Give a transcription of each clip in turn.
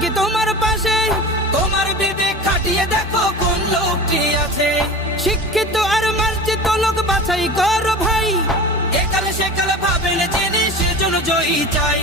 কি তোমার পাশে? তোমার বিবেক খাটিয়ে দেখো কোন লোকটি আছে। শিক্ষিত আর মার্জিত লোক বাছাই করো ভাই। একালে সেকালে ভাবেন জেনে সেজন্য জয়ী চাই।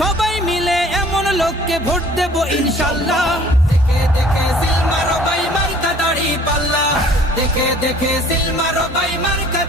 সবাই মিলে এমন লোককে ভোট দেব ইনশাল্লাহ। দেখে দেখে সিলমারো ভাই মার্কা দাড়ি পাল্লা। দেখে দেখে সিলমারো ভাই মার্কা